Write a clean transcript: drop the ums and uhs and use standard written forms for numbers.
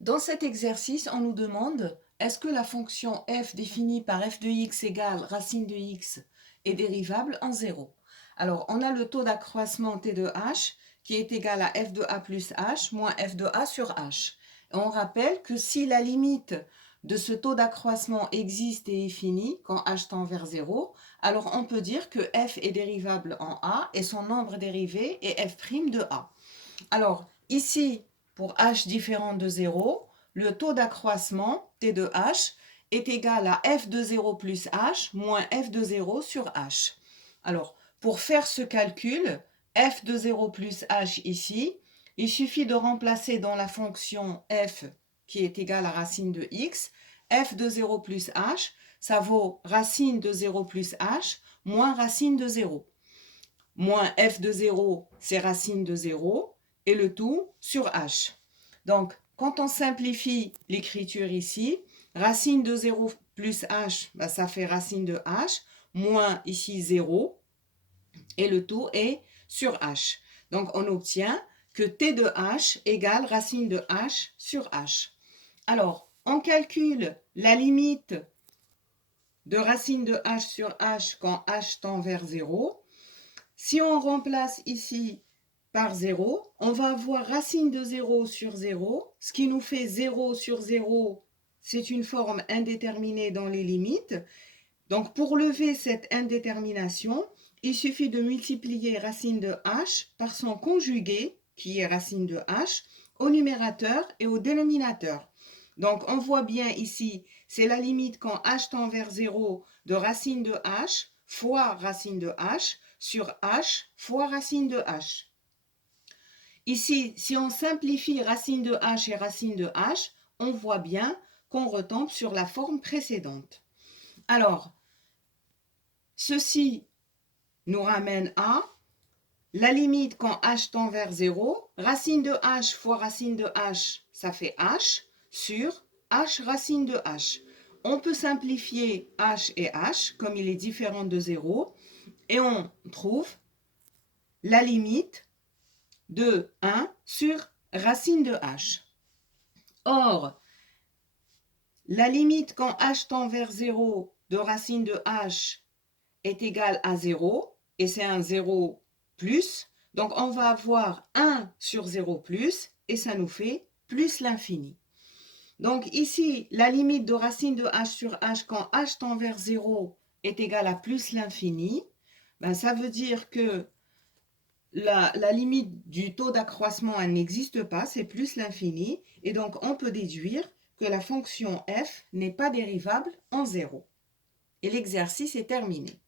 Dans cet exercice, on nous demande est-ce que la fonction f définie par f de x égale racine de x est dérivable en 0. Alors, on a le taux d'accroissement t de h qui est égal à f de a plus h moins f de a sur h. Et on rappelle que si la limite de ce taux d'accroissement existe et est finie quand h tend vers 0, alors on peut dire que f est dérivable en a et son nombre dérivé est f' de a. Alors, ici, pour h différent de 0, le taux d'accroissement, t de h, est égal à f de 0 plus h moins f de 0 sur h. Alors, pour faire ce calcul, f de 0 plus h ici, il suffit de remplacer dans la fonction f qui est égale à racine de x, f de 0 plus h, ça vaut racine de 0 plus h moins racine de 0. Moins f de 0, c'est racine de 0, et le tout sur h. Donc, quand on simplifie l'écriture ici, racine de 0 plus h, ça fait racine de h, moins ici 0, et le tout est sur h. Donc, on obtient que t de h égale racine de h sur h. Alors, on calcule la limite de racine de h sur h quand h tend vers 0. Si on remplace ici par 0, on va avoir racine de 0 sur 0, ce qui nous fait 0 sur 0, c'est une forme indéterminée dans les limites. Donc pour lever cette indétermination, il suffit de multiplier racine de h par son conjugué, qui est racine de h, au numérateur et au dénominateur. Donc on voit bien ici, c'est la limite quand h tend vers 0 de racine de h fois racine de h sur h fois racine de h. Ici, si on simplifie racine de h et racine de h, on voit bien qu'on retombe sur la forme précédente. Alors, ceci nous ramène à la limite quand h tend vers 0, racine de h fois racine de h, ça fait h, sur h racine de h. On peut simplifier h et h, comme il est différent de 0, et on trouve la limite de 1 sur racine de h. Or, la limite quand h tend vers 0 de racine de h est égale à 0, et c'est un 0 plus, donc on va avoir 1 sur 0 plus, et ça nous fait plus l'infini. Donc ici, la limite de racine de h sur h quand h tend vers 0 est égale à plus l'infini, ça veut dire que la limite du taux d'accroissement, elle n'existe pas, c'est plus l'infini, et donc on peut déduire que la fonction f n'est pas dérivable en 0. Et l'exercice est terminé.